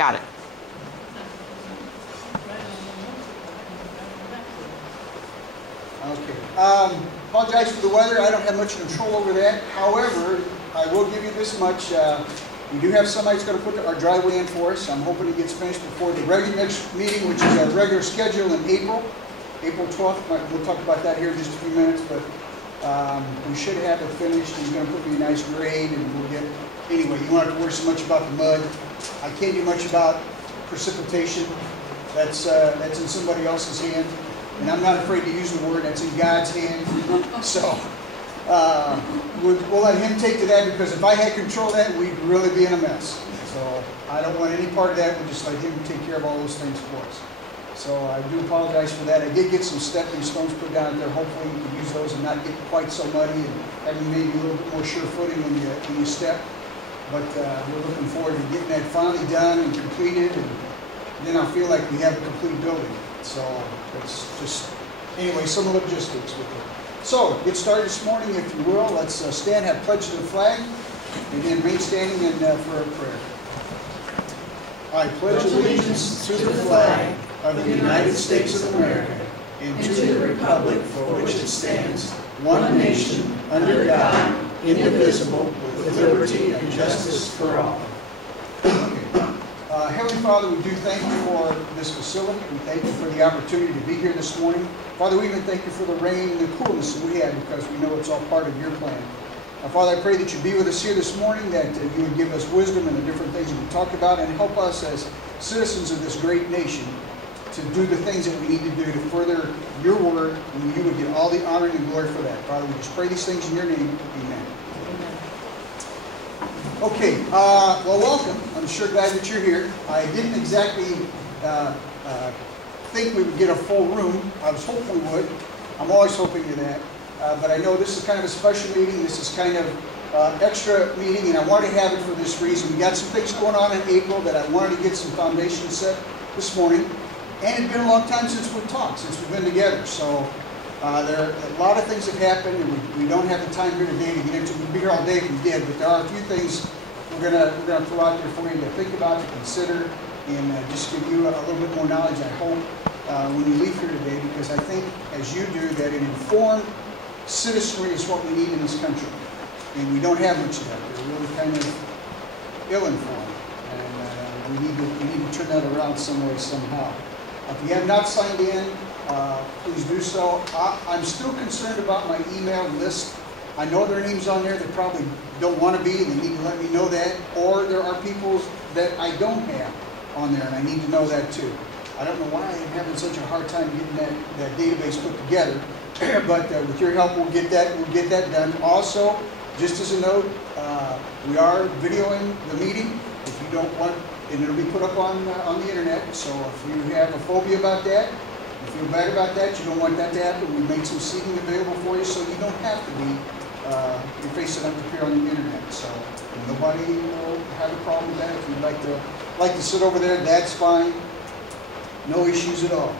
Got it. Okay. Apologize for the weather. I don't have much control over that. However, I will give you this much. We do have somebody that's going to put our driveway in for us. I'm hoping it gets finished before the regular next meeting, which is our regular schedule in April 12th. We'll talk about that here in just a few minutes, but we should have it finished. He's going to put me a nice grade, and we'll get. Anyway, you won't have to worry so much about the mud. I can't do much about precipitation. That's in somebody else's hand, and I'm not afraid to use the word. That's in God's hand. So. We'll let him take to that, because if I had control of that, we'd really be in a mess. So I don't want any part of that. We'll just let him take care of all those things for us. So I do apologize for that. I did get some stepping stones put down there. Hopefully you can use those and not get quite so muddy, and having maybe a little bit more sure footing when you step. But we're looking forward to getting that finally done and completed, and then I'll feel like we have a complete building. So it's just, anyway, some logistics with it. So, get started this morning, if you will. Let's stand, have pledge to the flag, and then remain standing and for a prayer. I pledge allegiance to the flag of the United States of America and to the republic for which it stands, one nation, under God, indivisible, with liberty and justice for all. Heavenly Father, we do thank you for this facility. We thank you for the opportunity to be here this morning. Father, we even thank you for the rain and the coolness that we had, because we know it's all part of your plan. Father, I pray that you be with us here this morning, that you would give us wisdom in the different things that we talked about, and help us as citizens of this great nation to do the things that we need to do to further your word, and you would get all the honor and glory for that. Father, we just pray these things in your name. Amen. Okay, well, welcome. I'm sure glad that you're here. I didn't exactly think we would get a full room. I was hoping we would. I'm always hoping to that. But I know this is kind of a special meeting. This is kind of extra meeting, and I wanted to have it for this reason. We got some things going on in April that I wanted to get some foundation set this morning. And it's been a long time since we've talked, since we've been together. So there are a lot of things that happened, and we don't have the time here today to get into. We'd be here all day if we did, but there are a few things we're gonna throw out there for you to think about, to consider, and just give you a little bit more knowledge, I hope, when you leave here today, because I think, as you do, that an informed citizenry is what we need in this country, and we don't have much of that. We're really kind of ill-informed, and we need to turn that around some way, somehow. If you have not signed in, please do so. I'm still concerned about my email list. I know there are names on there that probably don't want to be, and they need to let me know that. Or there are people that I don't have on there, and I need to know that too. I don't know why I'm having such a hard time getting that database put together, but with your help, we'll get that done. Also, just as a note, we are videoing the meeting. If you don't want, and it'll be put up on the internet. So if you have a phobia about that, you feel bad about that, you don't want that to happen, we made some seating available for you, so you don't have to be your face it up to appear on the internet. So nobody will have a problem with that. If you'd like to sit over there, that's fine. No issues at all.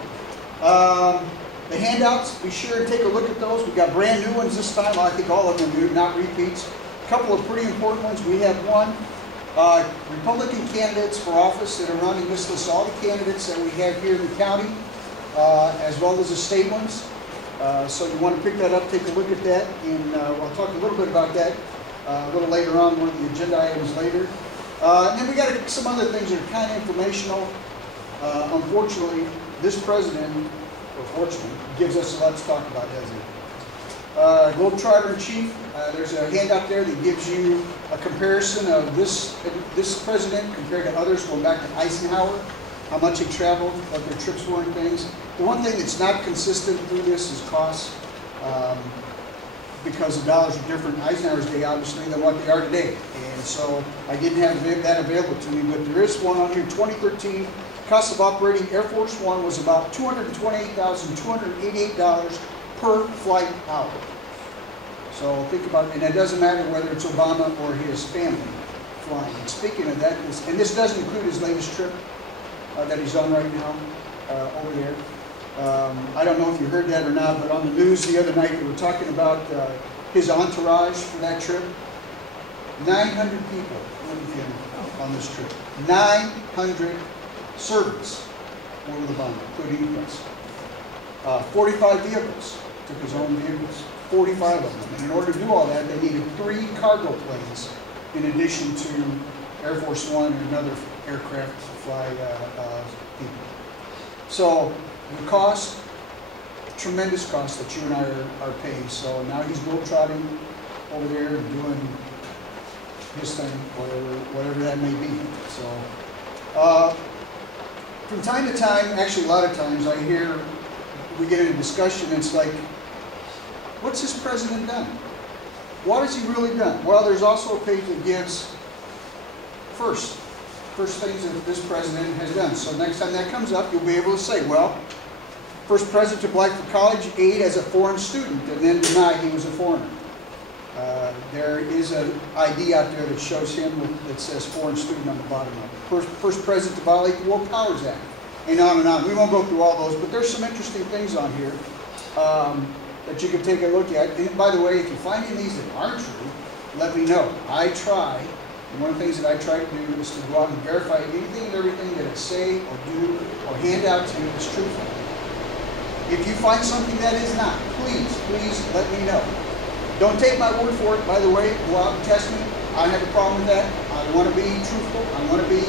The handouts, be sure and take a look at those. We've got brand new ones this time. I think all of them do, not repeats. A couple of pretty important ones. We have one. Republican candidates for office that are running. This lists all the candidates that we have here in the county, as well as the state ones. So you want to pick that up, take a look at that, and I'll talk a little bit about that a little later on, one of the agenda items later. And then we got some other things that are kind of informational. Unfortunately, this president, or fortunately, gives us a lot to talk about, doesn't he? Globetrotter in Chief, there's a handout there that gives you a comparison of this president compared to others going back to Eisenhower, how much he traveled, what their trips were and things. The one thing that's not consistent through this is costs, because the dollars are different in Eisenhower's day, obviously, than what they are today. And so I didn't have that available to me, but there is one on here, 2013. Cost of operating Air Force One was about $228,288 per flight hour. So think about it, and it doesn't matter whether it's Obama or his family flying. And speaking of that, and this doesn't include his latest trip that he's on right now over there. I don't know if you heard that or not, but on the news the other night they were talking about his entourage for that trip. 900 people went with him on this trip. 900 servants over the bomb, including us. 45 vehicles, took his own vehicles, 45 of them. And in order to do all that, they needed 3 cargo planes in addition to Air Force One and another aircraft to fly people. So the cost, tremendous cost that you and I are paying. So now he's globetrotting over there and doing his thing, whatever that may be. So from time to time, actually a lot of times, I hear we get in a discussion and it's like, what's this president done? What has he really done? Well, there's also a page that gives first things that this president has done. So next time that comes up, you'll be able to say, well, first president to apply for college aid as a foreign student and then deny he was a foreigner. There is an ID out there that shows him that says foreign student on the bottom of it. First president to violate the War Powers Act, and on and on. We won't go through all those, but there's some interesting things on here that you can take a look at. And by the way, if you find any of these that aren't true, let me know. I try, and one of the things that I try to do is to go out and verify anything and everything that I say or do or hand out to you is truthful. If you find something that is not, please let me know. Don't take my word for it, by the way. Go out and test me. I don't have a problem with that. I want to be truthful. I want to be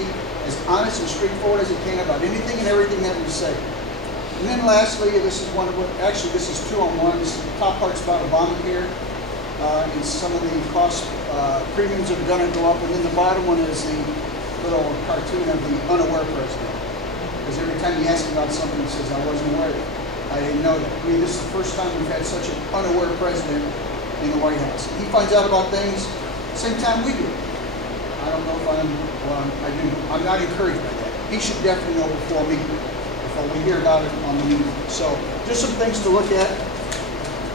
as honest and straightforward as I can about anything and everything that we say. And then lastly, this is one of what, actually this is 2 on 1. This is the top part's about Obamacare. And some of the cost premiums that are going to go up. And then the bottom one is the little cartoon of the unaware president. Because every time you ask him about something, he says, I wasn't aware of it. I didn't know that. I mean, this is the first time we've had such an unaware president in the White House. He finds out about things same time we do. I don't know if I do. I'm not encouraged by that. He should definitely know before me, before we hear about it on the news. So just some things to look at,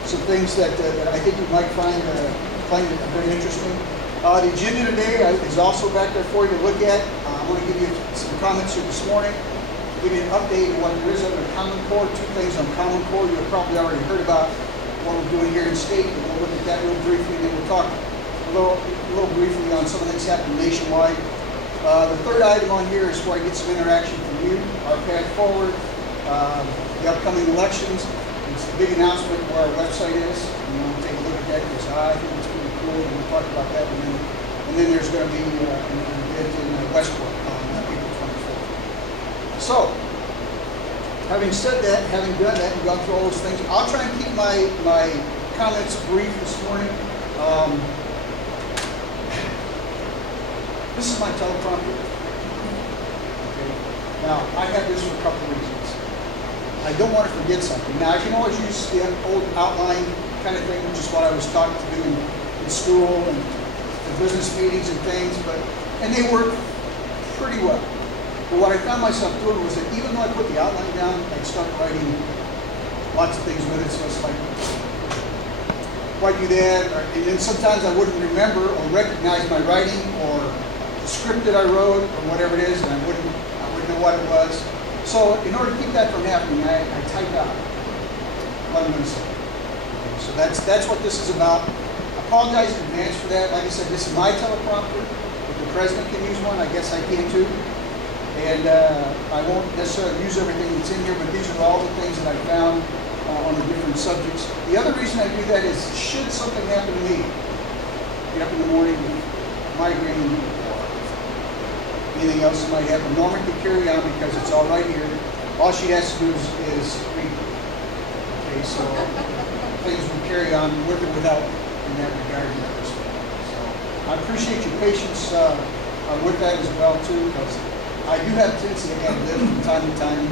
some things that I think you might find very interesting. The agenda today is also back there for you to look at. I want to give you some comments here this morning. Give you an update on what there is under Common Core. 2 things on Common Core you have probably already heard about. What we're doing here in state, and we'll look at that real briefly, and then we'll talk a little briefly on some of the things happening nationwide. The third item on here is where I get some interaction from you, our path forward, the upcoming elections. It's a big announcement where our website is, and we'll take a look at that because I think it's pretty cool, and we'll talk about that. And then there's going to be an event in Westport on April 24th. So, having said that, having done that and gone through all those things, I'll try and keep my comments brief this morning. This is my teleprompter. Okay. Now, I have this for a couple of reasons. I don't want to forget something. Now, I can always use the old outline kind of thing, which is what I was taught to do in school and the business meetings and things, and they work pretty well. But what I found myself doing was that even though I put the outline down, I'd start writing lots of things with it. So it's like, why do that? And then sometimes I wouldn't remember or recognize my writing or the script that I wrote or whatever it is, and I wouldn't know what it was. So in order to keep that from happening, I type out what I'm going to say. Okay, so that's what this is about. I apologize in advance for that. Like I said, this is my teleprompter. If the president can use one, I guess I can too. And I won't necessarily use everything that's in here, but these are all the things that I found on the different subjects. The other reason I do that is, should something happen to me, get up in the morning with migraine or anything else that might happen, Norma can carry on because it's all right here. All she has to do is read. Okay, so things will carry on with or without in that regard in that respect. So I appreciate your patience with that as well too, because I do have a tendency to have lived from time to time,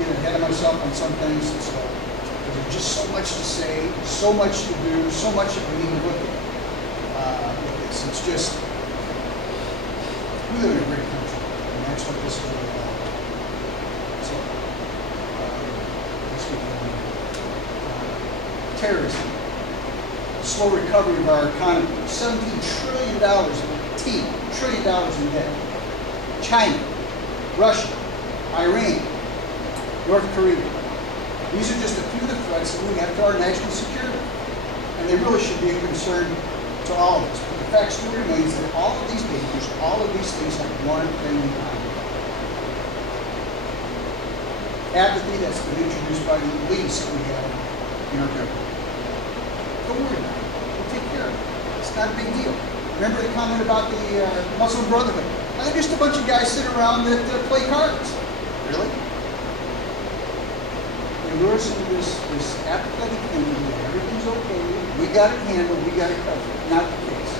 get ahead of myself on some things. So there's just so much to say, so much to do, so much that we need to look at with this. It's just, we live in a great country, and that's what this is really about. So, let's get going. Terrorism, slow recovery of our economy, $17 trillion in debt. China, Russia, Iran, North Korea. These are just a few of the threats that we have to our national security. And they really should be a concern to all of us. But the fact still remains that all of these dangers, all of these things have one thing in common. Apathy that's been introduced by the elites that we have in our government. Don't worry about it. We'll take care of it. It's not a big deal. Remember the comment about the Muslim Brotherhood? They're just a bunch of guys sit around that play cards. Really? They lure us into this apathetic thinking that everything's okay, we got it handled, we got it covered. Not the case.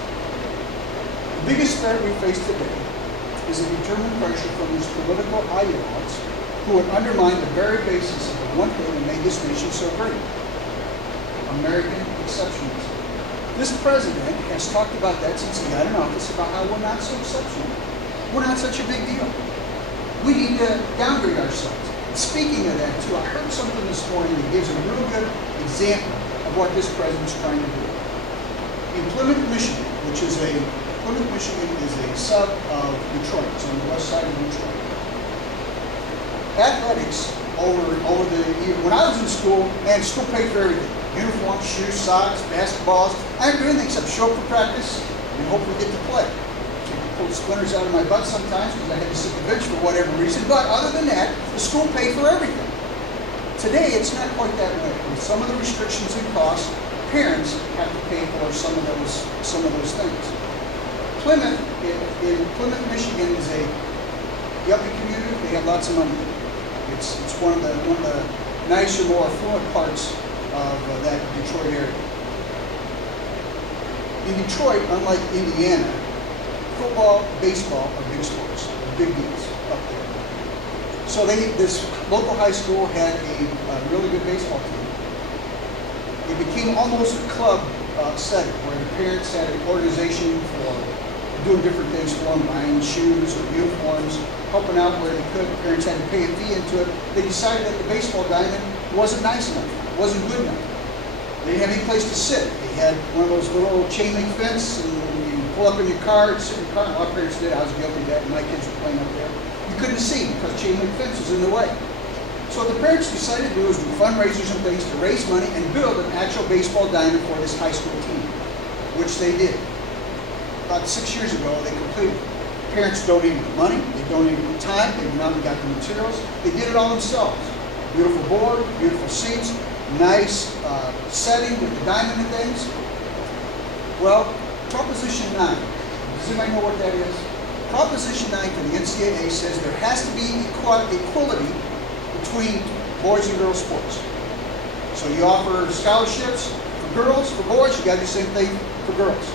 The biggest threat we face today is a determined pressure from these political ideologues who would undermine the very basis of the one thing that made this nation so great: American exceptionalism. This president has talked about that since he got in office, about how we're not so exceptional. We're not such a big deal. We need to downgrade ourselves. Speaking of that, too, I heard something this morning that gives a real good example of what this president's trying to do. In Plymouth, Michigan, Plymouth, Michigan is a sub of Detroit. It's on the west side of Detroit. Athletics over the year, when I was in school, man, school paid for everything. Uniforms, shoes, socks, basketballs. I didn't do anything except show up for practice and hope we get to play. I pulled splinters out of my butt sometimes because I had to sit the bench for whatever reason. But other than that, the school paid for everything. Today, it's not quite that way. With some of the restrictions and costs, parents have to pay for some of those things. Plymouth, in Plymouth, Michigan, is a yuppie community. They have lots of money. It's one of the nicer, more affluent parts of that Detroit area. In Detroit, unlike Indiana, football, baseball are big sports, big deals up there. So this local high school had a really good baseball team. It became almost a club setting where the parents had an organization for doing different things for them, buying shoes or uniforms, helping out where they could. The parents had to pay a fee into it. They decided that the baseball diamond wasn't nice enough, wasn't good enough. They didn't have any place to sit. They had one of those little chain link fence, and you pull up in your car and sit in your car. A lot of parents did. I was guilty of that, and my kids were playing up there. You couldn't see because chain link fence was in the way. So what the parents decided to do was do fundraisers and things to raise money and build an actual baseball diamond for this high school team, which they did. About 6 years ago, they completed it. Parents donated the money, they donated the time, they went out and got the materials. They did it all themselves. Beautiful board, beautiful seats, nice setting with the diamond and things. Well, Proposition 9, does anybody know what that is? Proposition 9 from the NCAA says there has to be equality between boys and girls sports. So you offer scholarships for girls, for boys, you got to do the same thing for girls.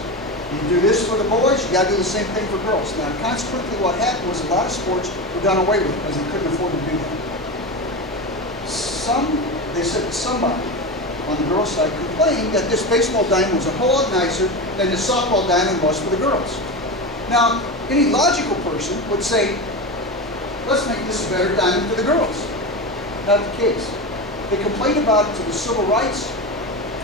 You do this for the boys, you got to do the same thing for girls. Now, consequently, what happened was a lot of sports were done away with because they couldn't afford to do that. They said that somebody on the girls' side complained that this baseball diamond was a whole lot nicer than the softball diamond was for the girls. Now, any logical person would say, let's make this a better diamond for the girls. Not the case. They complained about it to the Civil Rights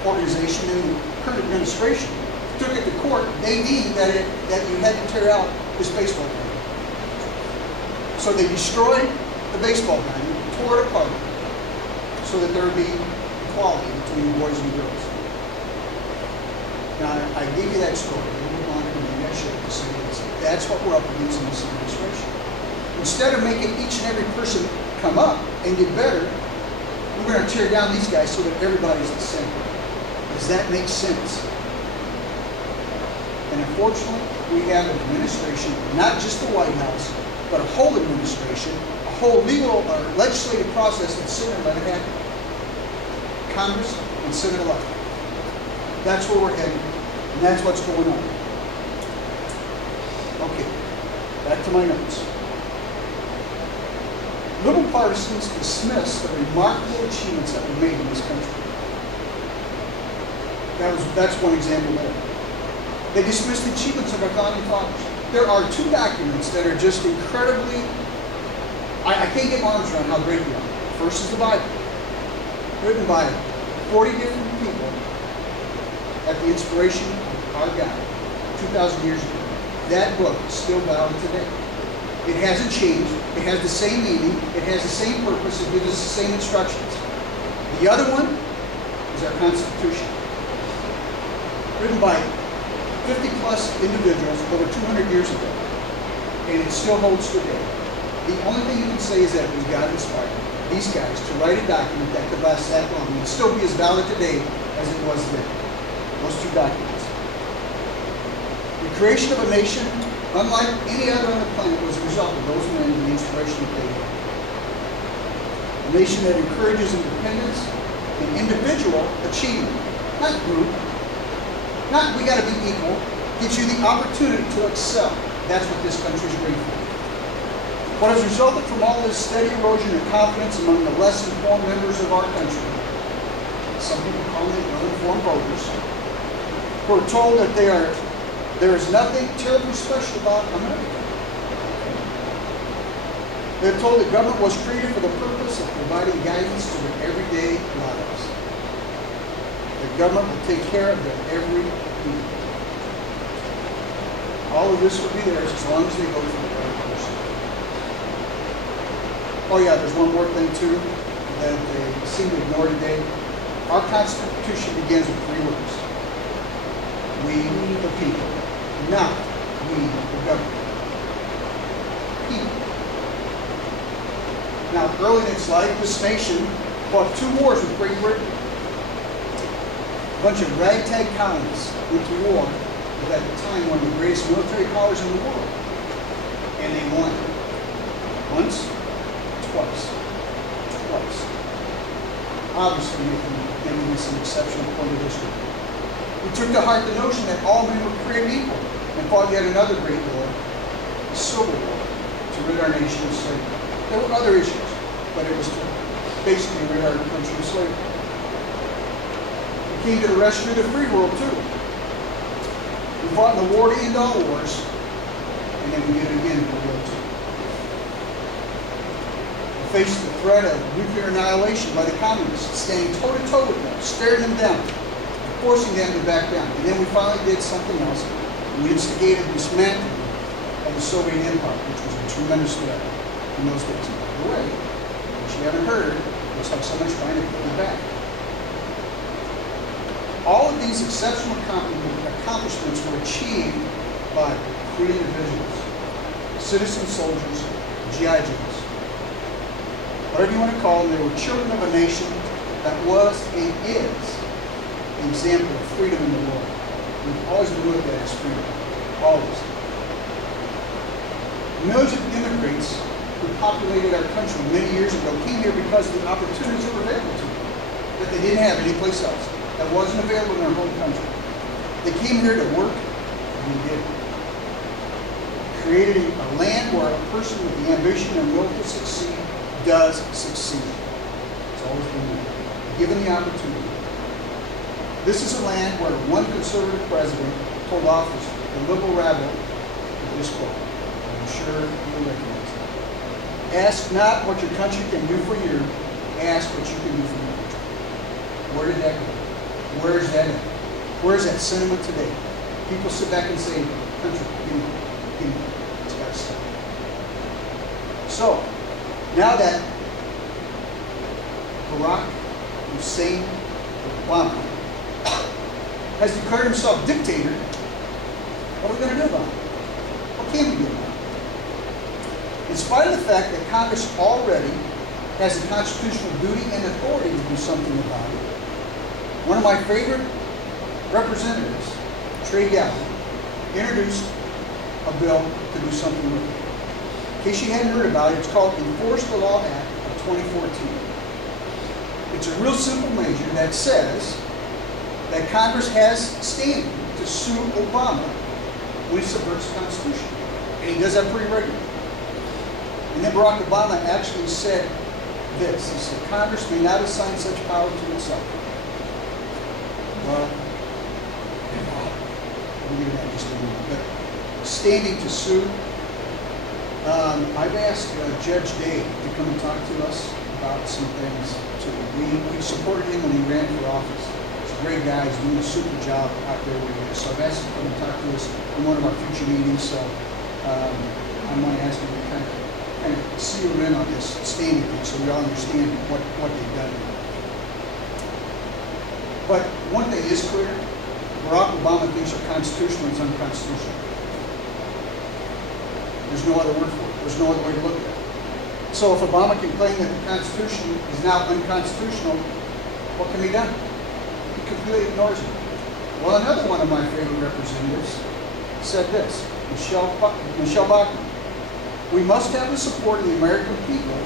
Organization and the current administration. Took it to court. They deemed that you had to tear out this baseball diamond. So they destroyed the baseball diamond, tore it apart, so that there would be equality between boys and girls. Now, I gave you that story. I didn't want to maybe I should have said this. That's what we're up against in this administration. Instead of making each and every person come up and get better, we're going to tear down these guys so that everybody's the same. Does that make sense? And unfortunately, we have an administration, not just the White House, but a whole administration, a whole legal or legislative process that's sitting there letting it happen. Congress and Senate alike. That's where we're heading, and that's what's going on. Okay, back to my notes. Liberal partisans dismiss the remarkable achievements that were made in this country. That's one example there. They dismiss the achievements of our founding fathers. There are two documents that are just incredibly, I can't get my arms around how great they are. First is the Bible, written by 40 different people at the inspiration of our God, 2,000 years ago. That book is still valid today. It hasn't changed. It has the same meaning. It has the same purpose. It gives us the same instructions. The other one is our Constitution, written by 50-plus individuals over 200 years ago, and it still holds today. The only thing you can say is that it was God inspired these guys to write a document that could last that long and still be as valid today as it was then. Those two documents. The creation of a nation, unlike any other on the planet, was a result of those men and the inspiration that they had. A nation that encourages independence and individual achievement, not group, not we got to be equal, gives you the opportunity to excel. That's what this country is great for. What has resulted from all this steady erosion of confidence among the less informed members of our country, some people call them ill-informed voters, who are told that there is nothing terribly special about America. They're told that government was created for the purpose of providing guidance to their everyday lives. The government will take care of their every need. All of this will be theirs as long as they vote for the right person. Oh yeah, there's one more thing too that they seem to ignore today. Our Constitution begins with 3 words. We the people, not we the government. People. Now, early in its life, this nation fought 2 wars with Great Britain. A bunch of ragtag colonists went to war with, at the time, one of the greatest military powers in the world. And they won. Once, twice. Obviously, making this an exceptional point of history. We took to heart the notion that all men were created equal and fought yet another great war, the Civil War, to rid our nation of slavery. There were other issues, but it was to basically rid our country of slavery. We came to the rescue of the free world, too. We fought in the war to end all wars, and then we did it again in World War II. We faced the threat of nuclear annihilation by the communists, standing toe-to-toe with them, staring them down, forcing them to back down. And then we finally did something else. We instigated dismantling of the Soviet Empire, which was a tremendous threat in those days. By the way, what you haven't heard was how someone's trying to put it back. All of these exceptional accomplishments were achieved by free individuals, citizen soldiers, GI Joes. Whatever you want to call them, they were children of a nation that was and is an example of freedom in the world. We've always been looked at as freedom. Always. Millions of immigrants who populated our country many years ago came here because of the opportunities that were available to them that they didn't have anyplace else, that wasn't available in their home country. They came here to work, and they did. Created a land where a person with the ambition and will to succeed does succeed. It's always been there. Given the opportunity. This is a land where one conservative president told office the liberal rabble with this quote. I'm sure you'll recognize it. Ask not what your country can do for you, ask what you can do for your country. Where did that go? Where is that at? Where is that sentiment today? People sit back and say, country, give me. It's got to stop. So, now that Barack Hussein Obama has declared himself dictator, what are we going to do about it? What can we do about it? In spite of the fact that Congress already has the constitutional duty and authority to do something about it, one of my favorite representatives, Trey Gowdy, introduced a bill to do something with it. In case you hadn't heard about it, it's called Enforce the Law Act of 2014. It's a real simple measure that says that Congress has standing to sue Obama when he subverts the Constitution. And he does that pretty regularly. And then Barack Obama actually said this. He said, Congress may not assign such power to itself. Well, we'll get to that in just a minute. But standing to sue, I've asked Judge Day to come and talk to us about some things too. We supported him when he ran for office. He's a great guy. He's doing a super job out there where he is. So I've asked him to come and talk to us in one of our future meetings. So I'm going to ask him to kind of seal in on this standing thing so we all understand what they've done. But one thing is clear, Barack Obama thinks are constitutional is unconstitutional. There's no other word for it. There's no other way to look at it. So if Obama can claim that the Constitution is now unconstitutional, what can be done? He completely ignores it. Well, another one of my favorite representatives said this, Michelle Bachmann. We must have the support of the American people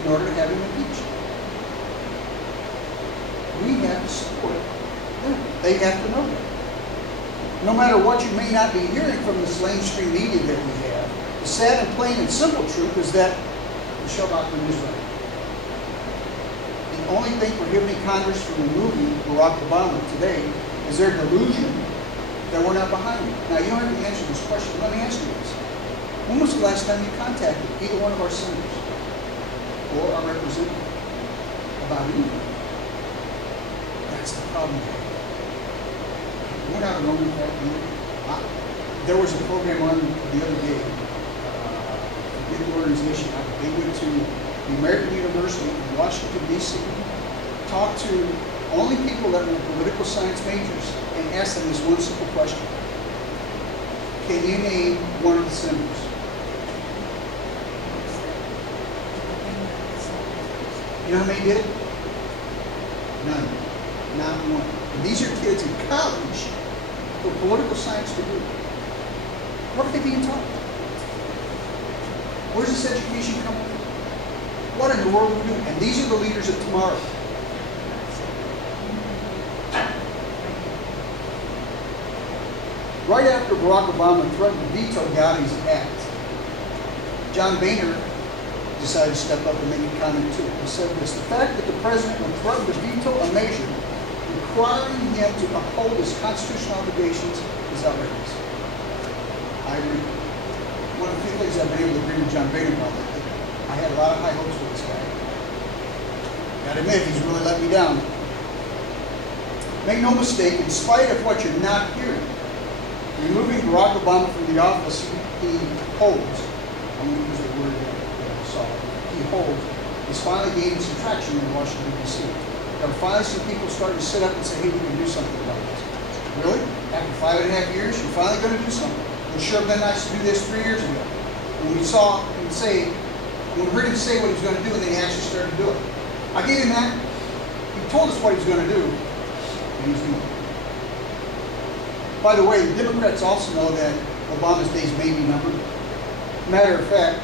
in order to have him impeached. We have to support them. They have to know that. No matter what you may not be hearing from this mainstream media that we have, the sad and plain and simple truth is that Michelle Bachmann is right. The only thing prohibiting Congress from removing Barack Obama today is their delusion that we're not behind it. Now, you don't have to answer this question. Let me ask you this. When was the last time you contacted either one of our senators or our representative about anything? That's the problem. We're not alone with that either. There was a program on the other day, a big organization. They went to the American University in Washington, D.C., talked to only people that were political science majors, and asked them this one simple question. Can you name one of the senators? You know how many did it? None. Not one. And these are kids in college for political science degree. What are they being taught? Where's this education coming from? What in the world are we doing? And these are the leaders of tomorrow. Right after Barack Obama threatened to veto Gowdy's act, John Boehner decided to step up and make a comment too. He said this: the fact that the president would threaten to veto a measure requiring him to uphold his constitutional obligations is outrageous. I agree. One of the few things I've been able to agree with John Boehner about that. I had a lot of high hopes for this guy. Gotta admit, he's really let me down. Make no mistake, in spite of what you're not hearing, removing Barack Obama from the office he holds, I'm going to use the word he holds, is finally gaining some traction in Washington, D.C. There are finally some people starting to sit up and say, hey, we can do something about this. Really? After 5.5 years, you're finally going to do something. It would sure have been nice to do this 3 years ago. When we saw him say, when we heard him say what he was going to do, and then he actually started to do it. I gave him that. He told us what he was going to do, and he's doing it. By the way, the Democrats also know that Obama's days may be numbered. Matter of fact,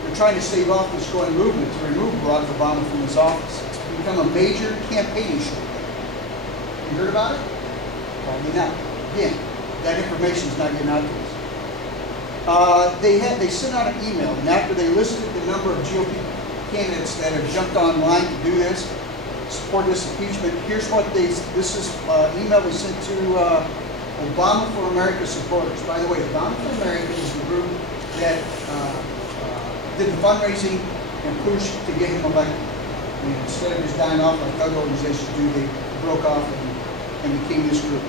they're trying to stave off this growing movement to remove Barack Obama from his office. It's become a major campaign issue. You heard about it? Probably not. Again, that information is not getting out to us. They sent out an email, and after they listed the number of GOP candidates that have jumped online to do this, support this impeachment, here's what this is email they sent to Obama for America supporters. By the way, Obama for America is the group that did the fundraising and push to get him elected. And instead of just dying off like other organizations do, they broke off and became this group.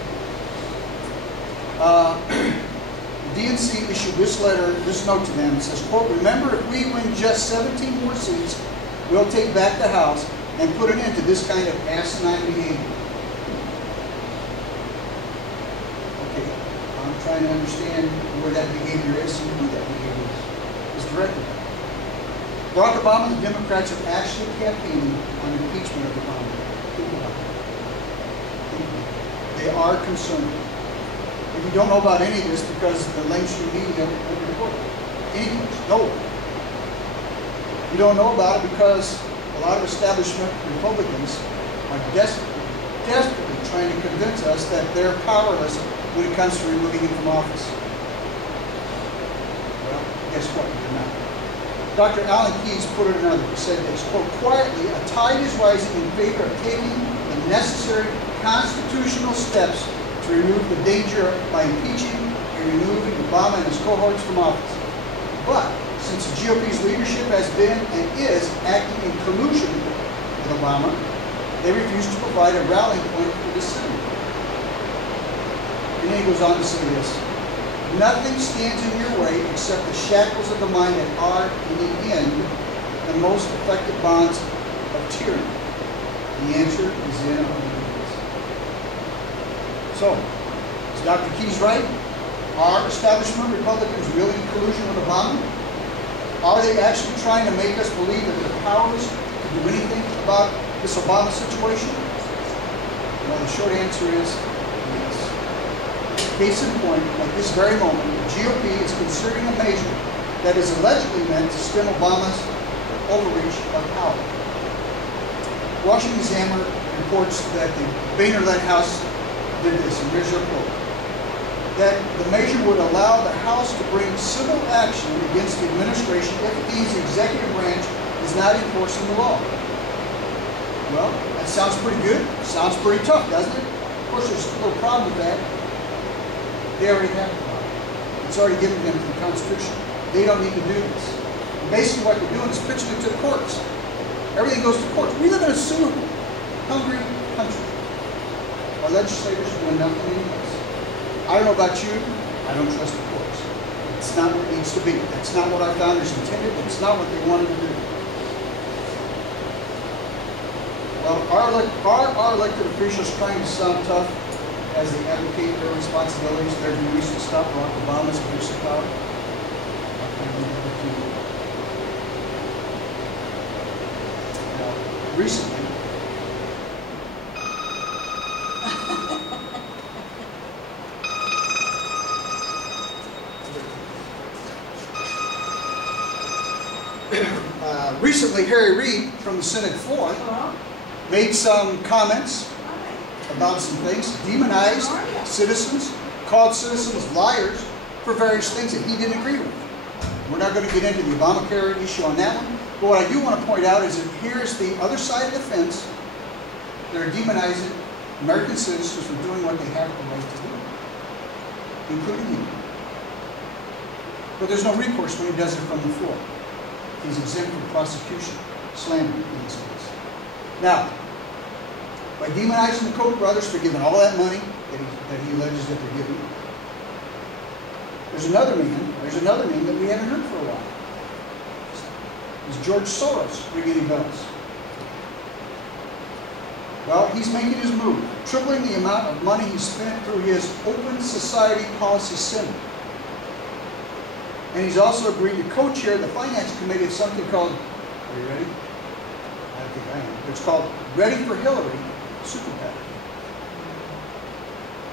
DNC issued this letter, this note to them. It says, quote, remember, if we win just 17 more seats, we'll take back the House and put an end to this kind of asinine behavior. Okay, I'm trying to understand where that behavior is and who that behavior is directed at. Barack Obama and the Democrats are actually campaigning on impeachment of Obama. They are concerned. If you don't know about any of this because the mainstream media won't report it. Anyways, nowhere. You don't know about it because a lot of establishment Republicans are desperately trying to convince us that they're powerless when it comes to removing him from office. Well, guess what? They're not. Dr. Alan Keyes put it another. He said this, quote, quietly, a tide is rising in favor of taking the necessary constitutional steps to remove the danger by impeaching and removing Obama and his cohorts from office. But since the GOP's leadership has been and is acting in collusion with Obama, they refuse to provide a rallying point for the Senate. And then he goes on to say this, nothing stands in your way except the shackles of the mind that are, in the end, the most effective bonds of tyranny. The answer is in our So, is Dr. Keyes right? Are establishment Republicans really in collusion with Obama? Are they actually trying to make us believe that they're powerless to do anything about this Obama situation? Well, the short answer is yes. Case in point, at this very moment, the GOP is considering a measure that is allegedly meant to stem Obama's overreach of power. Washington Examiner reports that the Boehner-led House did this, and here's their quote, that the measure would allow the House to bring civil action against the administration if it deems the executive branch is not enforcing the law. Well, that sounds pretty good. Sounds pretty tough, doesn't it? Of course, there's a little problem with that. They already have the problem. It's already given them to the Constitution. They don't need to do this. And basically what they're doing is pitching it to the courts. Everything goes to courts. We live in a sewer-hungry country. Our legislators are doing nothing anyways. I don't know about you. I don't trust the courts. It's not what it needs to be. That's not what our founders intended. It's not what they wanted to do. Well, our elected officials trying to sound tough as they advocate their responsibilities, their duties to stop Barack Obama's abuse of power. Now, recently, recently, Harry Reid from the Senate floor made some comments about some things, demonized citizens, called citizens liars for various things that he didn't agree with. We're not going to get into the Obamacare issue on that one, but what I do want to point out is that here's the other side of the fence. They're demonizing American citizens for doing what they have the right to do, including you. But there's no recourse when he does it from the floor. He's exempt from prosecution, slander in this case. Now, by demonizing the Koch brothers for giving all that money that he alleges that they're giving, there's another name that we haven't heard for a while. Is George Soros ringing any bells? Well, he's making his move, tripling the amount of money he spent through his Open Society Policy Center. And he's also agreed to co-chair the Finance Committee of something called, are you ready? I think I am. It's called Ready for Hillary Super PAC.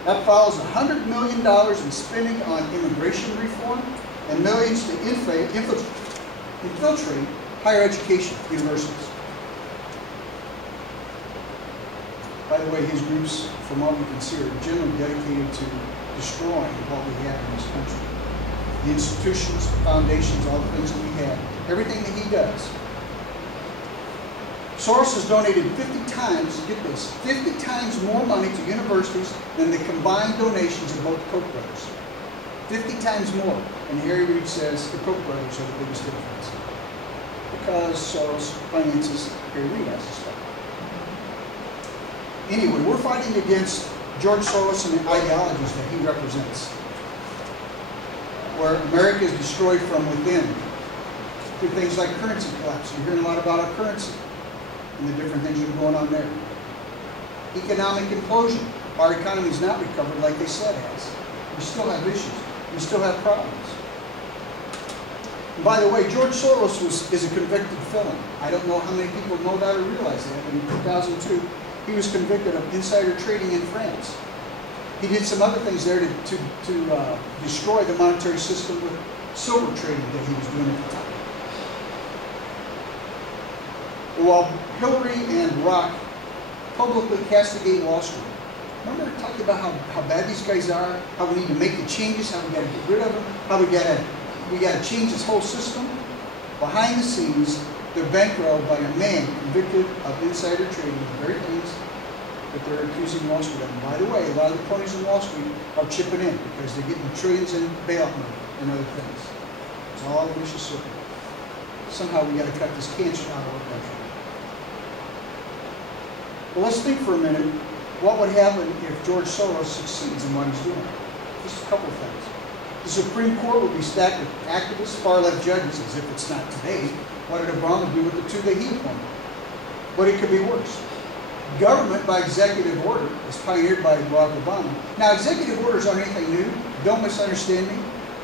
That follows $100 million in spending on immigration reform and millions to infiltrate higher education universities. By the way, his groups, from what we can see, are generally dedicated to destroying what we have in this country. The institutions, the foundations, all the things that we have, everything that he does. Soros has donated 50 times, get this, 50 times more money to universities than the combined donations of both Koch brothers. 50 times more. And Harry Reid says the Koch brothers are the biggest difference. Because Soros finances Harry Reid, I suspect. Anyway, we're fighting against George Soros and the ideologies that he represents, where America is destroyed from within through things like currency collapse. You're hearing a lot about our currency and the different things that are going on there. Economic implosion. Our economy is not recovered like they said it has. We still have issues. We still have problems. And by the way, George Soros is a convicted felon. I don't know how many people know that or realize that, but in 2002, he was convicted of insider trading in France. He did some other things there to destroy the monetary system with silver trading that he was doing at the time. While Hillary and Barack publicly castigate Wall Street, remember talking about how bad these guys are, how we need to make the changes, how we got to get rid of them, how we got to change this whole system? Behind the scenes, they're bankrolled by a man convicted of insider trading, the very things that they're accusing Wall Street of. And by the way, a lot of the ponies in Wall Street are chipping in because they're getting trillions in bailout money and other things. It's all a vicious circle. Somehow we got to cut this cancer out of our country. Well, let's think for a minute, what would happen if George Soros succeeds in what he's doing? Just a couple of things. The Supreme Court would be stacked with activists, far-left judges, as if it's not today. What did Obama do with the two that he appointed? But it could be worse. government by executive order is pioneered by Barack Obama. Now, executive orders aren't anything new. Don't misunderstand me.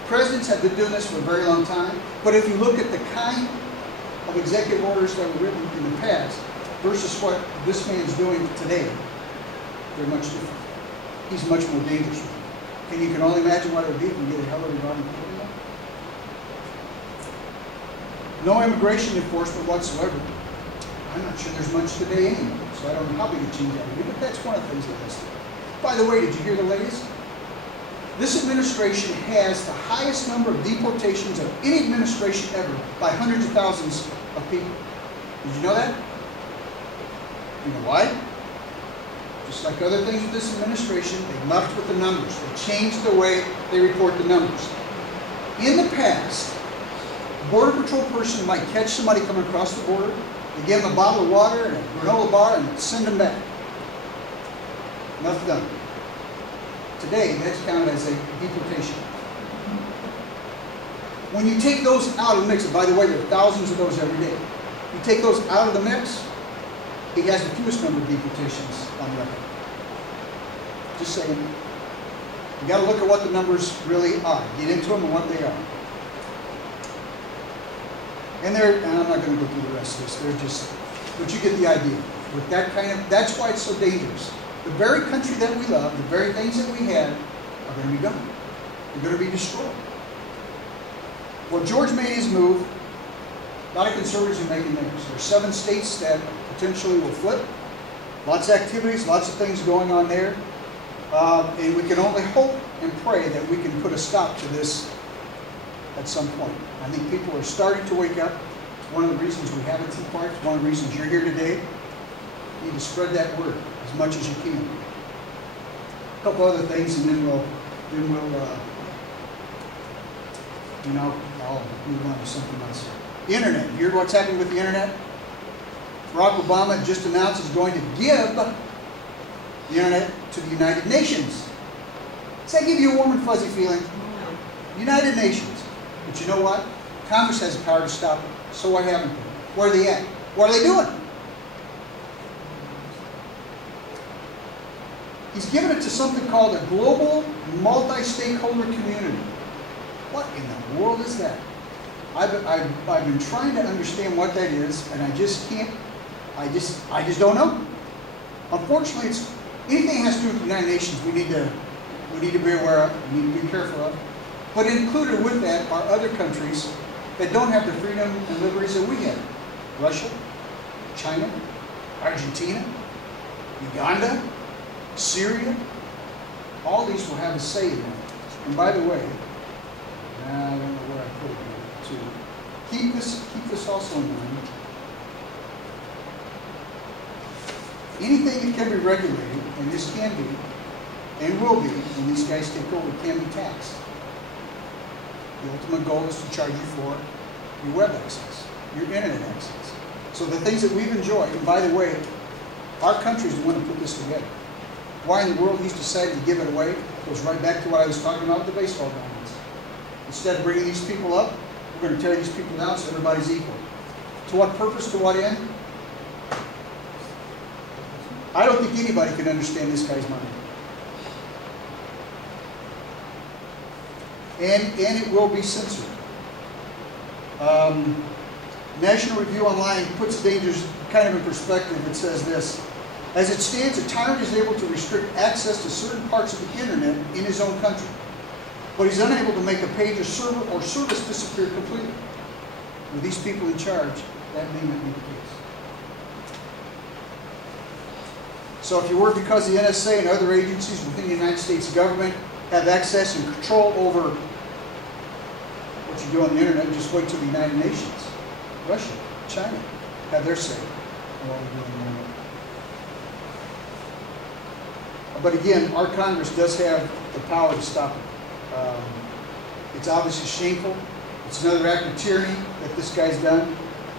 Presidents have been doing this for a very long time. But if you look at the kind of executive orders that were written in the past versus what this man's doing today, they're much different. He's much more dangerous. And you can only imagine what it would be if we get a hell of a lot of people. No immigration enforcement whatsoever. I'm not sure there's much today anyway, so I don't know how big a change that would be, but that's one of the things they listed. By the way, did you hear the latest? This administration has the highest number of deportations of any administration ever by hundreds of thousands of people. Did you know that? You know why? Just like other things with this administration, they mucked with the numbers. They changed the way they report the numbers. In the past, a Border Patrol person might catch somebody coming across the border, they give them a bottle of water and a granola bar and send them back. Nothing done. Today, that's counted as a deportation. When you take those out of the mix, and by the way, there are thousands of those every day. You take those out of the mix, it has the fewest number of deportations on record. Just saying. You got to look at what the numbers really are. Get into them and what they are. And I'm not going to go through the rest of this. They're just, but you get the idea. With that kind of, that's why it's so dangerous. The very country that we love, the very things that we had, are going to be gone. They're going to be destroyed. Well, George made his move. A lot of conservatives are making theirs. There are 7 states that potentially will flip. Lots of activities, lots of things going on there. And we can only hope and pray that we can put a stop to this at some point. I think people are starting to wake up. It's one of the reasons we have a Tea Party. It's one of the reasons you're here today. You need to spread that word as much as you can. A couple other things, and then we'll I'll move on to something else. The internet. You heard what's happening with the internet? Barack Obama just announced he's going to give the internet to the United Nations. Does that give you a warm and fuzzy feeling? United Nations. But you know what? Congress has the power to stop it. So why haven't they? Where are they at? What are they doing? He's given it to something called a global multi-stakeholder community. What in the world is that? I've been trying to understand what that is, and I just can't. I just don't know. Unfortunately, it's anything that has to do with the United Nations. We need to be aware of. We need to be careful of. But included with that are other countries that don't have the freedom and liberties that we have. Russia, China, Argentina, Uganda, Syria. All these will have a say in that. And by the way, I don't know where I put it here. To keep this also in mind. Anything that can be regulated, and this can be, and will be, when these guys take over, can be taxed. The ultimate goal is to charge you for your web access, your internet access. So the things that we've enjoyed, and by the way, our country is the one who put this together. Why in the world he's decided to give it away goes right back to what I was talking about with the baseball diamonds. Instead of bringing these people up, we're going to tear these people down so everybody's equal. To what purpose, to what end? I don't think anybody can understand this guy's mind. And it will be censored. National Review Online puts dangers kind of in perspective. It says this: as it stands, a tyrant is able to restrict access to certain parts of the internet in his own country, but he's unable to make a page or server or service disappear completely. With these people in charge, that may not be the case. So if you were, because the NSA and other agencies within the United States government have access and control over what you do on the internet, just wait till the United Nations, Russia, China, have their say in what we do on the internet. But again, our Congress does have the power to stop it. It's obviously shameful. It's another act of tyranny that this guy's done.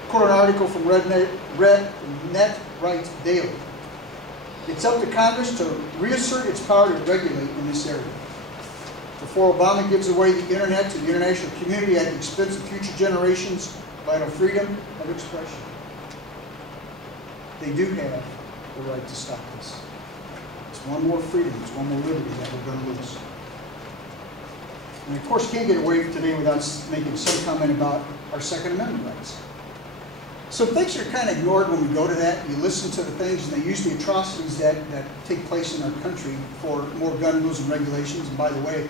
Quote an article from Net Right Daily. It's up to Congress to reassert its power to regulate in this area. Before Obama gives away the internet to the international community at the expense of future generations' vital freedom of expression. They do have the right to stop this. It's one more freedom, it's one more liberty that we're going to lose. And of course, can't get away today without making some comment about our Second Amendment rights. So things are kind of ignored when we go to that. You listen to the things, and they use the atrocities that take place in our country for more gun rules and regulations. And by the way,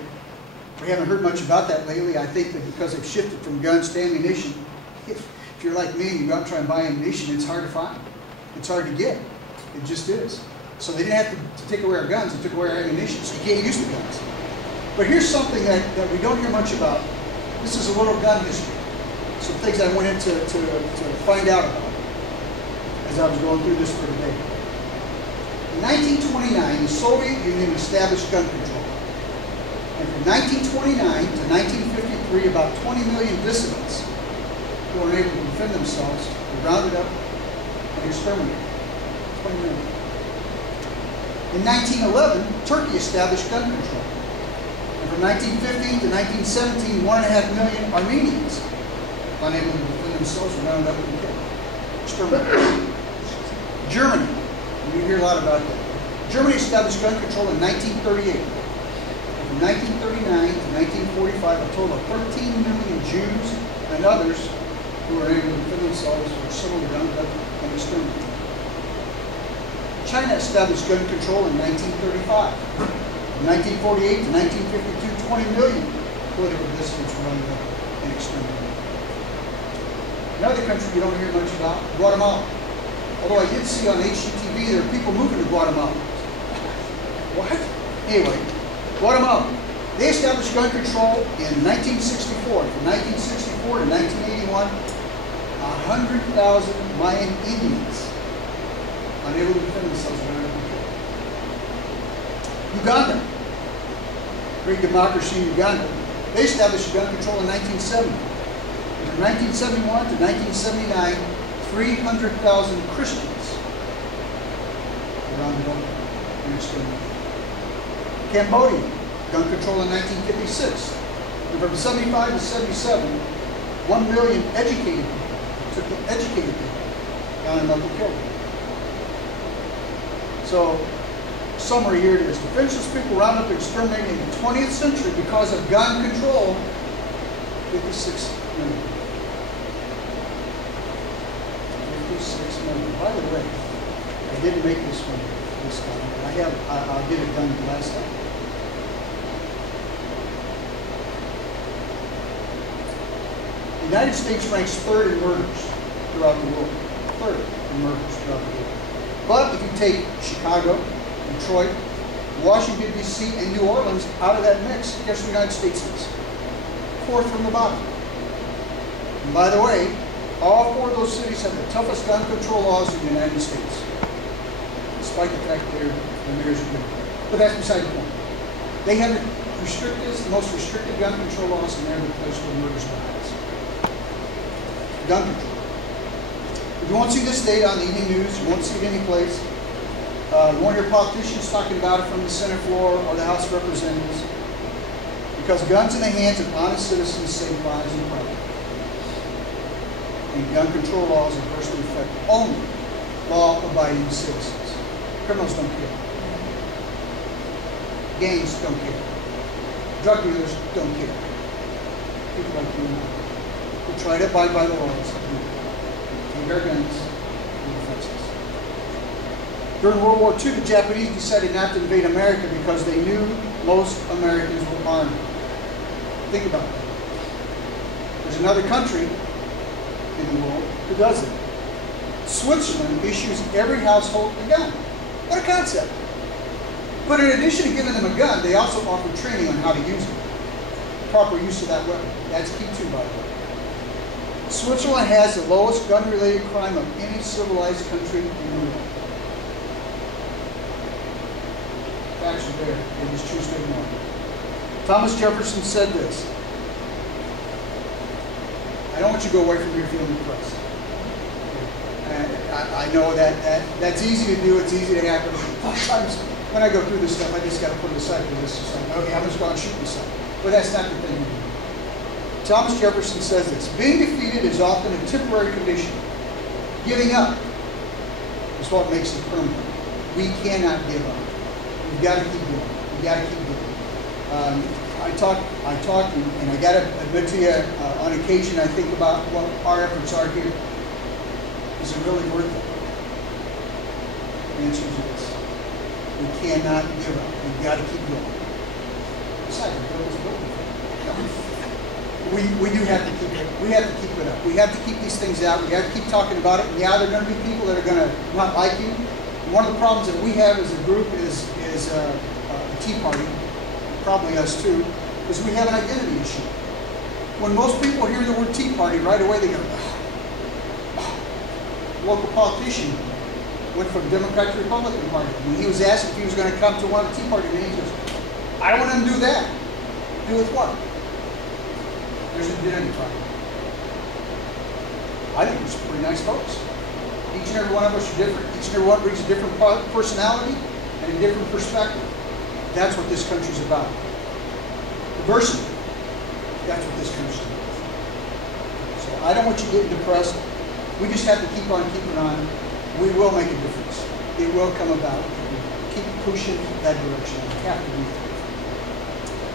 we haven't heard much about that lately. I think that because they've shifted from guns to ammunition, if you're like me and you go out and try and buy ammunition, it's hard to find. It's hard to get. It just is. So they didn't have to take away our guns, they took away our ammunition, so you can't use the guns. But here's something that we don't hear much about. This is a little gun history. Some things I went into to find out about as I was going through this for today. In 1929, the Soviet Union established gun control. And from 1929 to 1953, about 20 million dissidents who were unable to defend themselves were rounded up and exterminated. 20 million. In 1911, Turkey established gun control. And from 1915 to 1917, 1.5 million Armenians, unable to defend themselves, were rounded up and killed. Exterminated. Germany, you hear a lot about that. Germany established gun control in 1938. And from 1939 to 1945, a total of 13 million Jews and others who were able to defend themselves were similarly rounded up and exterminated. China established gun control in 1935. From 1948 to 1952, 20 million political dissidents were rounded up and exterminated. Another country you don't hear much about, Guatemala. Although I did see on HGTV there are people moving to Guatemala. What? Anyway, Guatemala. They established gun control in 1964. From 1964 to 1981, 100,000 Mayan Indians unable to defend themselves were killed. Uganda, great democracy in Uganda, they established gun control in 1970. And from 1971 to 1979, 300,000 Christians were rounded up and exterminated. Cambodia, gun control in 1956. And from 75 to 77, 1 million educated people, took the educated people, rounded up and killed them. So, summary here it is. Defenseless people rounded up and exterminated in the 20th century because of gun control, 56 million. 56 million. By the way, I didn't make this one this time. I'll get it done the last time. The United States ranks third in murders throughout the world. Third in murders throughout the world. But if you take Chicago, Detroit, Washington, D.C., and New Orleans out of that mix, guess where the United States is? Fourth from the bottom. And by the way, all four of those cities have the toughest gun control laws in the United States, despite the fact that their mayors are good. But that's beside the point. They have the most restricted gun control laws, and they're the place where murders are highest. Gun control. You won't see this data on the evening news. You won't see it any place. You won't hear politicians talking about it from the Senate floor or the House of Representatives. Because guns in the hands of honest citizens save lives and property. And gun control laws adversely affect only law-abiding citizens. Criminals don't care. Gangs don't care. Drug dealers don't care. People like you and I. We try to abide by the laws. Take our guns and defense us. During World War II, the Japanese decided not to invade America because they knew most Americans were armed. Think about that. There's another country in the world who does it. Switzerland issues every household a gun. What a concept. But in addition to giving them a gun, they also offer training on how to use it. Proper use of that weapon. That's key too, by the way. Switzerland has the lowest gun-related crime of any civilized country in the world. Facts are there. They just choose to ignore it. Thomas Jefferson said this: I don't want you to go away from here feeling depressed. And I know that's easy to do, it's easy to happen. Sometimes when I go through this stuff, I just got to put it aside because it's just like, okay, I'm just going to shoot myself. But that's not the thing to do. Thomas Jefferson says this: being defeated is often a temporary condition. Giving up is what makes it permanent. We cannot give up. We've got to keep going. We've got to keep going. I talk, and I got to admit to you, on occasion I think about what our efforts are here. Is it really worth it? The answer is yes. We cannot give up. We've got to keep going. Besides, we do have to keep it. We have to keep it up. We have to keep these things out. We have to keep talking about it. And yeah, there are going to be people that are going to not like you. And one of the problems that we have as a group is the Tea Party, probably us too, is we have an identity issue. When most people hear the word Tea Party, right away they go, local politician went from Democrat to Republican Party. When he was asked if he was going to come to one of the Tea Party meetings, he goes, I don't want him to do that. Do with what? There's an identity problem. I think we're pretty nice folks. Each and every one of us are different. Each and every one brings a different personality and a different perspective. That's what this country's about. Diversity. That's what this country's about. So I don't want you getting depressed. We just have to keep on keeping on. We will make a difference. It will come about. Keep pushing that direction. We have to do that.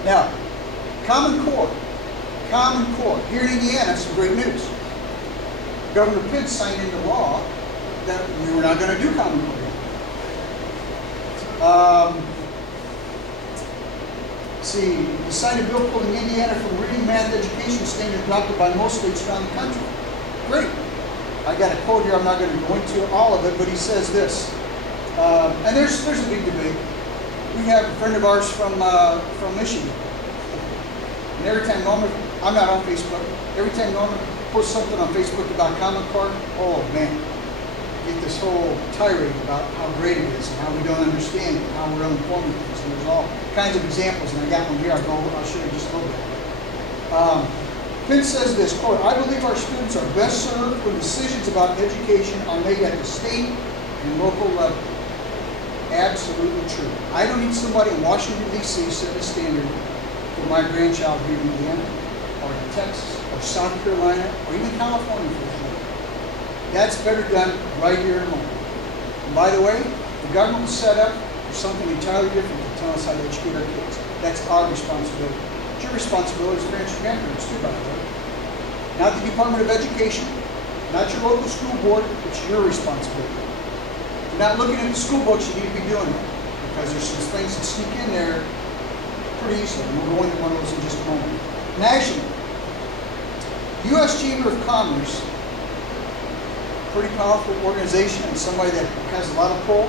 Now, Common Core. Common Core. Here in Indiana, some great news. Governor Pitts signed into law that we were not going to do Common Core. See, he signed a bill pulling Indiana from reading math education standard adopted by most states around the country. Great. I got a quote here. I'm not going to go into all of it, but he says this. And there's a big debate. We have a friend of ours from Michigan. And every time Norma, I'm not on Facebook, every time Norma posts something on Facebook about Common Core, oh man, get this whole tirade about how great it is and how we don't understand it and how we're uninformed things. And there's all kinds of examples, and I got one here. I'll show you just a little bit. Penn says this, quote, I believe our students are best served when decisions about education are made at the state and local level. Absolutely true. I don't need somebody in Washington, D.C. setting a standard for my grandchild here in Indiana, or in Texas, or South Carolina, or even California for that matter. That's better done right here at home. And by the way, the government was set up for something entirely different to tell us how to educate our kids. That's our responsibility. It's your responsibility as parents and grandparents too, by the way. Not the Department of Education, not your local school board, it's your responsibility. If you're not looking at the school books, you need to be doing it. Because there's some things that sneak in there pretty easily. And we'll go into one of those in just a moment. Nationally, U.S. Chamber of Commerce, pretty powerful organization and somebody that has a lot of pull,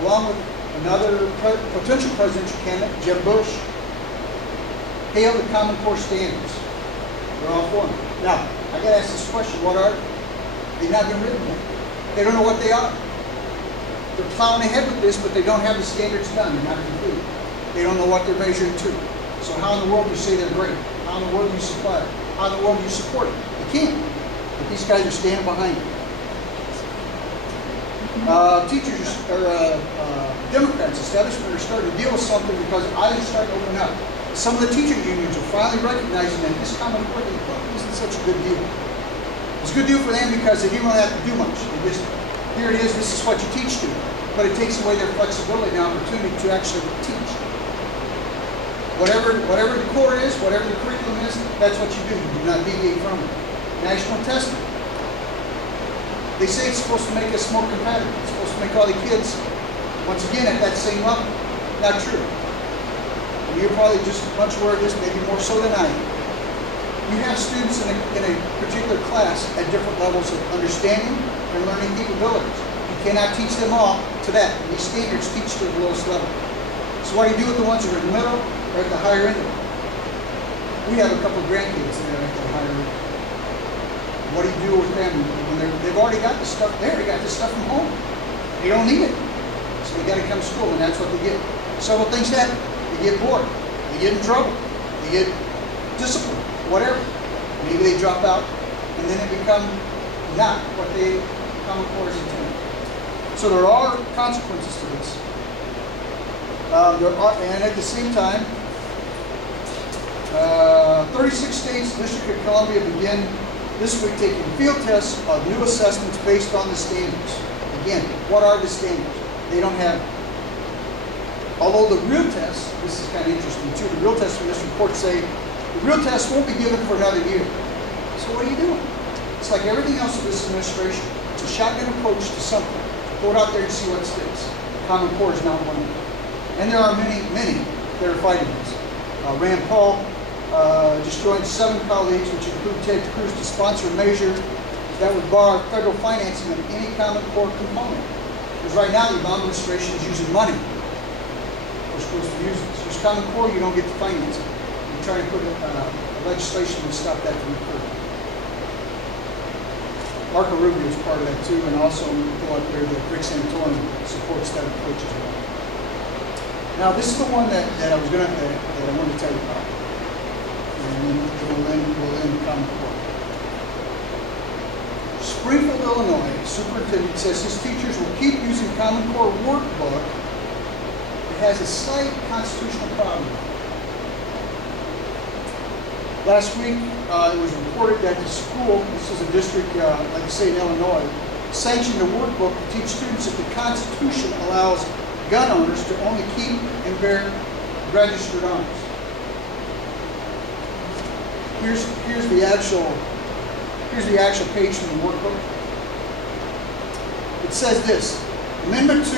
along with another potential presidential candidate, Jeb Bush, hailed the Common Core standards. They're all for them. Now, I got to ask this question, what are they? They've not been written yet. They don't know what they are. They're plowing ahead with this, but they don't have the standards done. They're not complete. They don't know what they're measuring to. So how in the world do you say they're great? How in the world do you supply it? How in the world do you support it? You can't. But these guys are standing behind it. Teachers or Democrats, establishment are starting to deal with something because eyes are starting to open up. Some of the teacher unions are finally recognizing that this Common Core isn't such a good deal. It's a good deal for them because they didn't really have to do much. They just, here it is, this is what you teach to. But it takes away their flexibility and opportunity to actually teach. Whatever the core is, whatever the curriculum is, that's what you do. You do not deviate from it. National testing. They say it's supposed to make us more competitive. It's supposed to make all the kids, once again, at that same level. Not true. And you're probably just as much aware of this, maybe more so than I am. You have students in a particular class at different levels of understanding and learning capabilities. You cannot teach them all to that. And these standards teach to the lowest level. So what do you do with the ones that are in the middle or at the higher end of it? We have a couple of grandkids that are at the higher end. What do you do with them when they've already got the stuff there? They got the stuff from home. They don't need it. So they got to come to school, and that's what they get. Several things happen. They get bored. They get in trouble. They get disciplined. Whatever. Maybe they drop out, and then it becomes not what they Common Core is intended. So there are consequences to this. And at the same time, 36 states, District of Columbia begin this week taking field tests of new assessments based on the standards. Again, what are the standards? They don't have them. Although the real tests, this is kind of interesting too, the real tests from this report say the real test won't be given for another year. So what are you doing? It's like everything else of this administration. It's a shotgun approach to something. Throw it out there and see what sticks. Common Core is not one of them. And there are many, many that are fighting this. Rand Paul just joined 7 colleagues, which include Ted Cruz, to sponsor a measure that would bar federal financing of any Common Core component. Because right now the Obama administration is using money. We're supposed to use this. Use Common Core, you don't get the financing. We're trying to put legislation to stop that from occurring. Marco Rubio is part of that too, and also go out there that Rick Santorum supports that approach as well. Now this is the one that I was going to that I wanted to tell you about, and then we'll end Common Core. Springfield, Illinois, superintendent says his teachers will keep using Common Core workbook. It has a slight constitutional problem. Last week, it was reported that the school, this is a district, like I say, in Illinois, sanctioned a workbook to teach students that the Constitution allows gun owners to only keep and bear registered arms. Here's the actual page from the workbook. It says this: Amendment 2,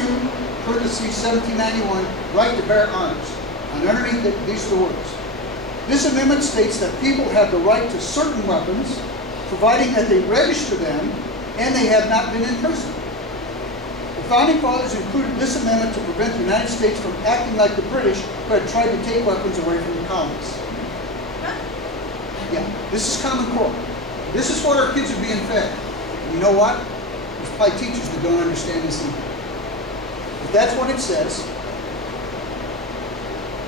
parentheses 1791, right to bear arms. And underneath it, these are the words. This amendment states that people have the right to certain weapons, providing that they register them and they have not been in prison. The Founding Fathers included this amendment to prevent the United States from acting like the British, who had tried to take weapons away from the colonies. Yeah, this is Common Core. This is what our kids are being fed. You know what? There's probably teachers that don't understand this either. But that's what it says.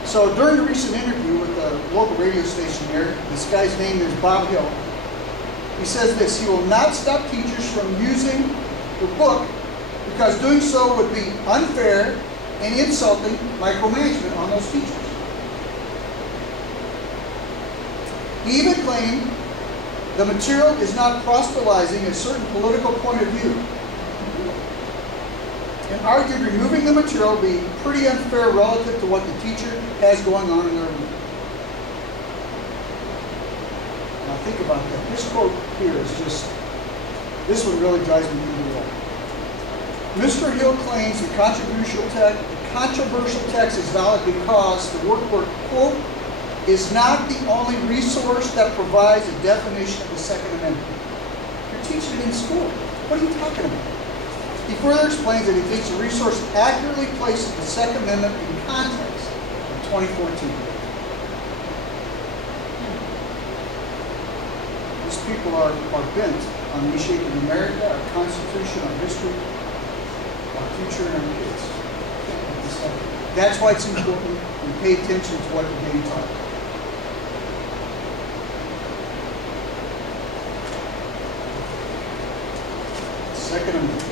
So during a recent interview with the local radio station here, this guy's name is Bob Hill. He says this: he will not stop teachers from using the book because doing so would be unfair and insulting micromanagement on those teachers. He even claimed the material is not proselytizing a certain political point of view, and argued removing the material would be pretty unfair relative to what the teacher has going on in their room. Now think about that. This quote here is just, this one really drives me through the wall. Mr. Hill claims the controversial text is valid because the workbook, quote, is not the only resource that provides a definition of the Second Amendment. You're teaching it in school. What are you talking about? He further explains that he thinks the resource accurately places the Second Amendment in context in 2014. These people are bent on reshaping America, our Constitution, our history, our future, and our kids. That's why it's important we pay attention to what they're being taught. Second Amendment.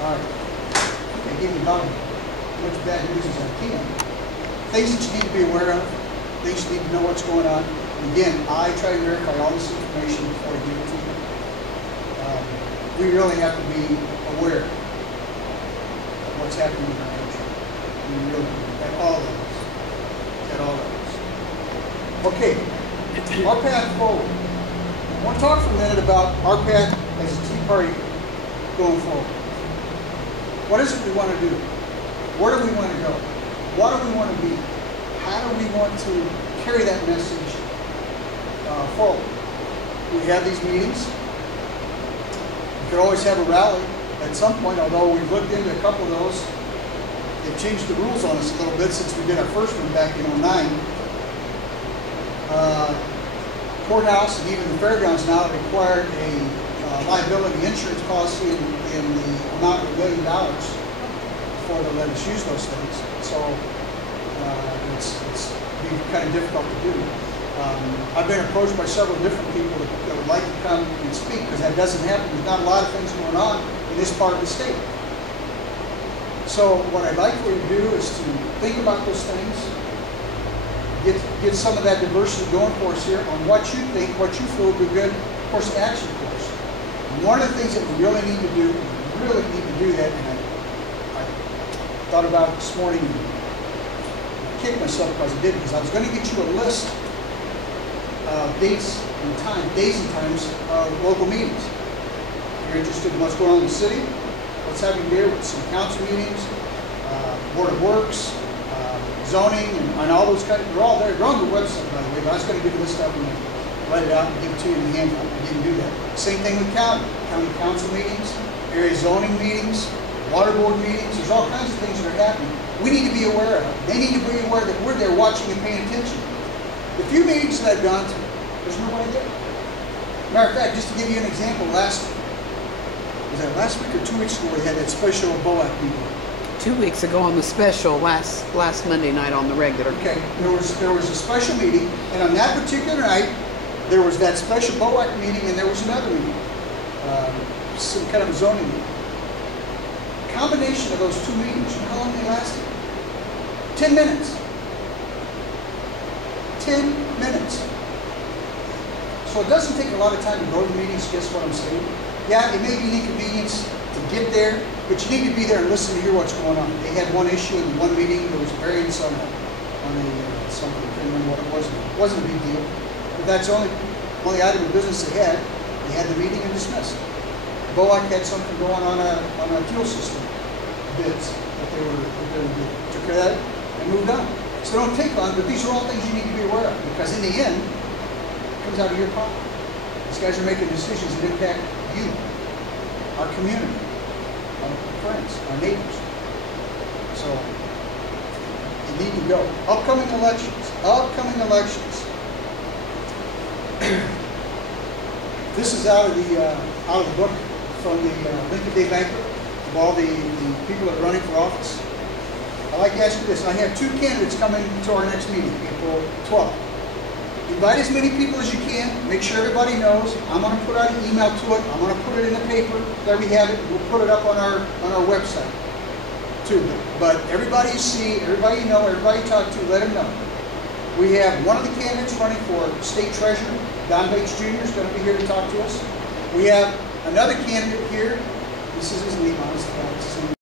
All right. I gave you about as much bad news as I can. Things that you need to be aware of. Things you need to know what's going on. And again, I try to verify all this information before I give it to you. We really have to be aware of what's happening in our country. We really do. At all levels. At all levels. Okay. Our path forward. I want to talk for a minute about our path as a Tea Party going forward. What is it we want to do? Where do we want to go? What do we want to be? How do we want to carry that message forward? We have these meetings. We could always have a rally at some point, although we've looked into a couple of those. They've changed the rules on us a little bit since we did our first one back in '09. Courthouse and even the fairgrounds now require a liability insurance policy in the amount of $1 million before they'll let us use those things. So it's been kind of difficult to do. I've been approached by several different people that would like to come and speak because that doesn't happen. There's not a lot of things going on in this part of the state. So what I'd like for you to do is to think about those things. Get some of that diversity going for us here on what you think, what you feel would be good course of action for us. one of the things that we really need to do, that, and I thought about it this morning and kicked myself because I did, because I was going to get you a list of days and times of local meetings. If you're interested in what's going on in the city, what's happening there with some council meetings, Board of Works, zoning, and all those kind of, they're all there. They're on the website, by the way, but I was going to give you this stuff and write it out and give it to you in the handbook. I didn't do that. Same thing with county council meetings, area zoning meetings, water board meetings. There's all kinds of things that are happening. We need to be aware of. They need to be aware that we're there watching and paying attention. The few meetings that I've gone to, there's nobody there. Matter of fact, just to give you an example, last week or 2 weeks ago, we had that special BOAC meeting. 2 weeks ago on the special, last Monday night on the regular. Okay, there was a special meeting, and on that particular night, there was that special BOAC meeting, and there was another meeting, some kind of zoning meeting. Combination of those two meetings, you know how long they lasted? 10 minutes. 10 minutes. So it doesn't take a lot of time to go to the meetings, guess what I'm saying? Yeah, it may be an inconvenience to get there, but you need to be there and listen to hear what's going on. They had one issue in one meeting, there was a variance on something, I can't remember what it was. It wasn't a big deal, but that's the only item of business they had. They had the meeting and dismissed. BOAC had something going on a fuel system bids that they were going to do. Took care of that and moved on. So don't take long, but these are all things you need to be aware of, because in the end, it comes out of your pocket. These guys are making decisions that impact you, our community, our friends, our neighbors. So you need to go. Upcoming elections. This is out of the book from the Lincoln Day banquet of all the people that are running for office. I'd like to ask you this. I have 2 candidates coming to our next meeting, April 12th. Invite as many people as you can. Make sure everybody knows. I'm going to put out an email to it. I'm going to put it in the paper. There we have it. We'll put it up on our website too. But everybody you see, everybody you know, everybody you talk to, let them know. We have one of the candidates running for state treasurer. Don Bates Jr. is going to be here to talk to us. We have another candidate here. This is his name, honestly.